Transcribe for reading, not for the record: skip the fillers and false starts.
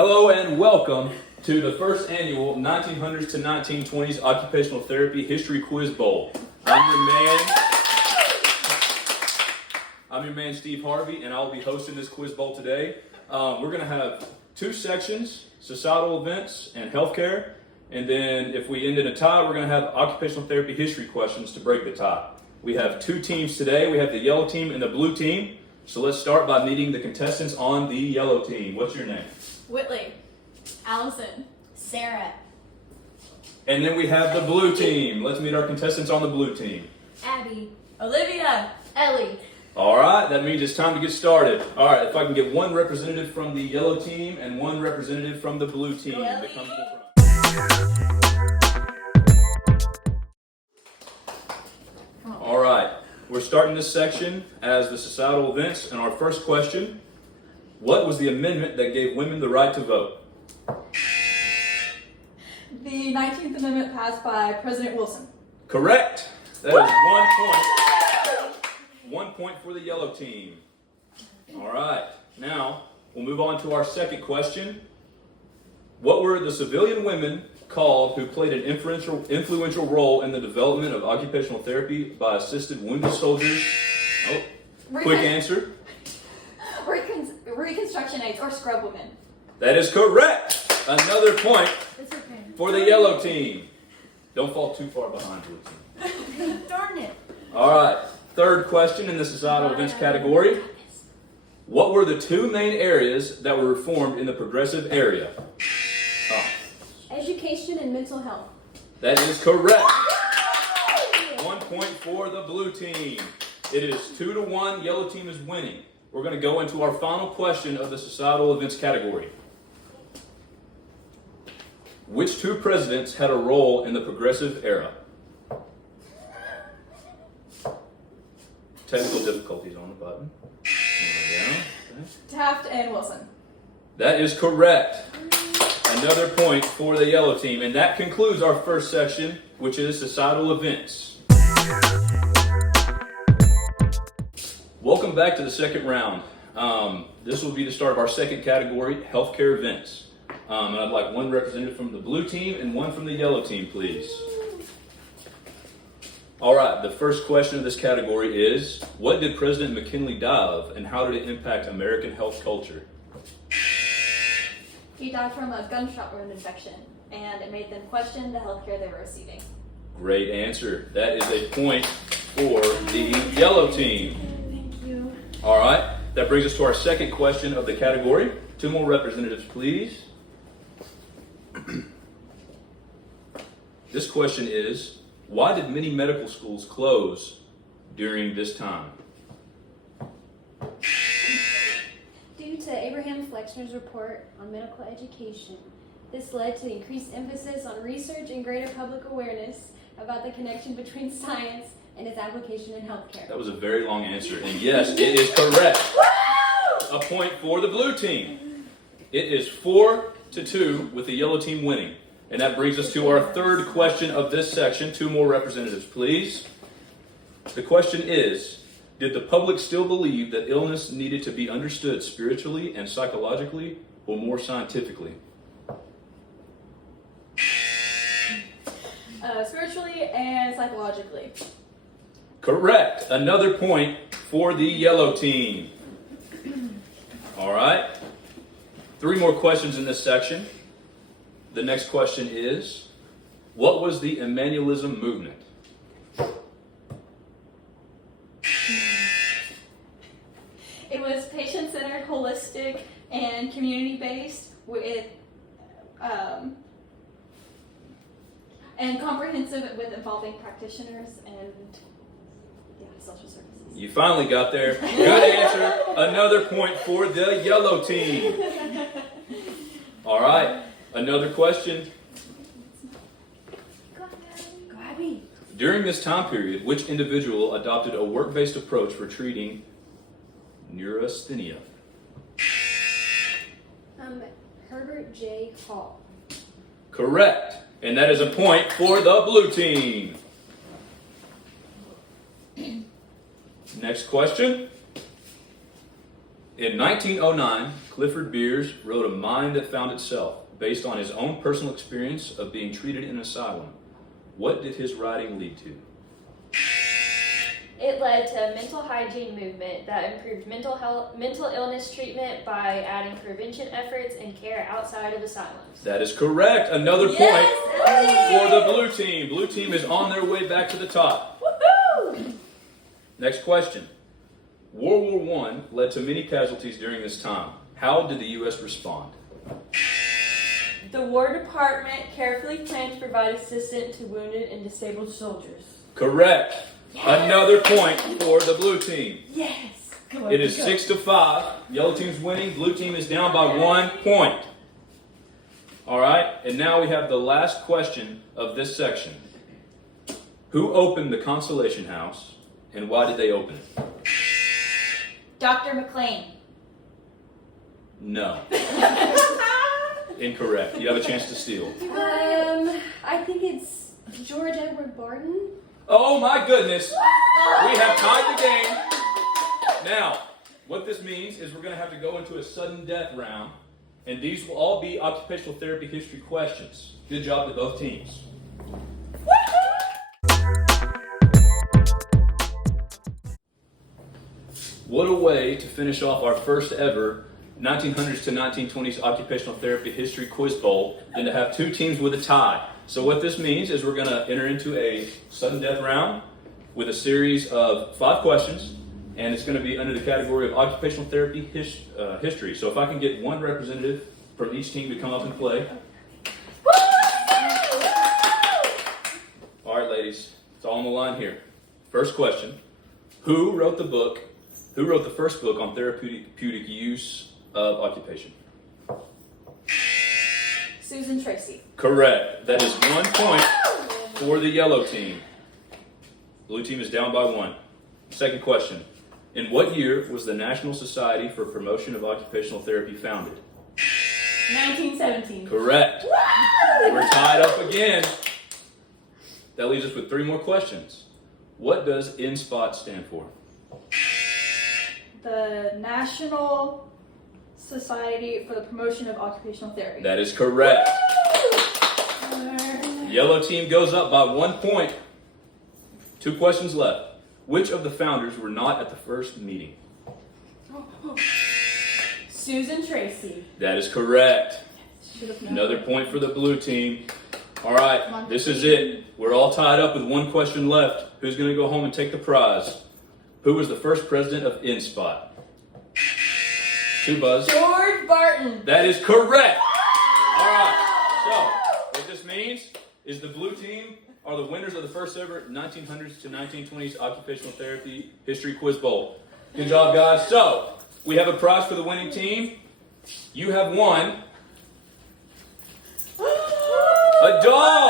Hello and welcome to the first annual 1900s to 1920s Occupational Therapy History Quiz Bowl. I'm your man Steve Harvey, and I'll be hosting this quiz bowl today. We're going to have two sections, societal events and healthcare, and then if we end in a tie, we're going to have occupational therapy history questions to break the tie. We have two teams today. We have the yellow team and the blue team. So let's start by meeting the contestants on the yellow team. What's your name? Whitley. Allison. Sarah. And then we have the blue team. Let's meet our contestants on the blue team. Abby. Olivia. Ellie. All right, that means it's time to get started. All right, if I can get one representative from the yellow team and one representative from the blue team to come to the front. All right, we're starting this section as the societal events, and our first question: what was the amendment that gave women the right to vote? The 19th Amendment passed by President Wilson. Correct. That is 1 point. 1 point for the yellow team. All right, now we'll move on to our second question. What were the civilian women called who played an influential role in the development of occupational therapy by assisted wounded soldiers? Oh, quick answer. Reconstruction aides or scrub women. That is correct. Another point for the yellow team. Don't fall too far behind, blue team. Darn it. All right, third question in the societal events category. What were the two main areas that were reformed in the progressive area? Education and mental health. That is correct. 1 point for the blue team. It is 2-1. Yellow team is winning. We're going to go into our final question of the societal events category. Which two presidents had a role in the progressive era? Technical difficulties on the button. There we go. Okay. Taft and Wilson. That is correct. Another point for the yellow team. And that concludes our first section, which is societal events. Welcome back to the second round. This will be the start of our second category, healthcare events. And I'd like one representative from the blue team and one from the yellow team, please. All right, the first question of this category is, what did President McKinley die of, and how did it impact American health culture? He died from a gunshot wound infection, and it made them question the health care they were receiving. Great answer. That is a point for the yellow team. Thank you. All right, that brings us to our second question of the category. Two more representatives, please. This question is, why did many medical schools close during this time? Due to Abraham Flexner's report on medical education, this led to increased emphasis on research and greater public awareness about the connection between science and its application in healthcare. That was a very long answer, and yes, it is correct. A point for the blue team. It is 4-2 with the yellow team winning. And that brings us to our third question of this section. Two more representatives, please. The question is, did the public still believe that illness needed to be understood spiritually and psychologically, or more scientifically? Spiritually and psychologically. Correct. Another point for the yellow team. All right. Three more questions in this section. The next question is, what was the Emmanuelism movement? It was patient-centered, holistic, and community-based with and comprehensive with involving practitioners and social services. You finally got there. Good answer. Another point for the yellow team. All right. Another question. Go Abby. During this time period, which individual adopted a work-based approach for treating neurasthenia? Herbert J. Hall. Correct. And that is a point for the blue team. Next question. In 1909, Clifford Beers wrote A Mind That Found Itself, based on his own personal experience of being treated in an asylum. What did his writing lead to? It led to a mental hygiene movement that improved mental illness treatment by adding prevention efforts and care outside of asylums. That is correct. Another point for the blue team. Blue team is on their way back to the top. Woohoo! Next question. World War I led to many casualties during this time. How did the U.S. respond? The War Department carefully planned to provide assistance to wounded and disabled soldiers. Correct. Another point for the blue team. Yes! It is 6-5. Yellow team's winning. Blue team is down by 1 point. All right, and now we have the last question of this section. Who opened the Consolation House, and why did they open it? Dr. McLean. No. Incorrect. You have a chance to steal. I think it's George Edward Barton. Oh my goodness. We have tied the game. Now, what this means is we're going to have to go into a sudden death round, and these will all be occupational therapy history questions. Good job to both teams. What a way to finish off our first ever 1900s to 1920s occupational therapy history quiz bowl than to have two teams with a tie. So what this means is we're going to enter into a sudden death round with a series of 5 questions, and it's going to be under the category of occupational therapy history. So if I can get one representative from each team to come up and play. All right, ladies, it's all on the line here. First question: Who wrote the first book on therapeutic use of occupation? Susan Tracy. Correct. That is 1 point for the yellow team. Blue team is down by 1. Second question: In what year was the National Society for Promotion of Occupational Therapy founded? 1917. Correct. We're tied up again. That leaves us with 3 more questions. What does NSPOT stand for? The National Society for the Promotion of Occupational Therapy. That is correct. Yellow team goes up by 1 point. 2 questions left. Which of the founders were not at the first meeting? Susan Tracy. That is correct. Should've known. Another point for the blue team. All right, this is it. We're all tied up with 1 question left. Who's going to go home and take the prize? Who was the first president of NSPOT? 2 buzz. George Barton. That is correct. All right. So what this means is the blue team are the winners of the first ever 1900s to 1920s occupational therapy history quiz bowl. Good job, guys. So we have a prize for the winning team. You have won a dog.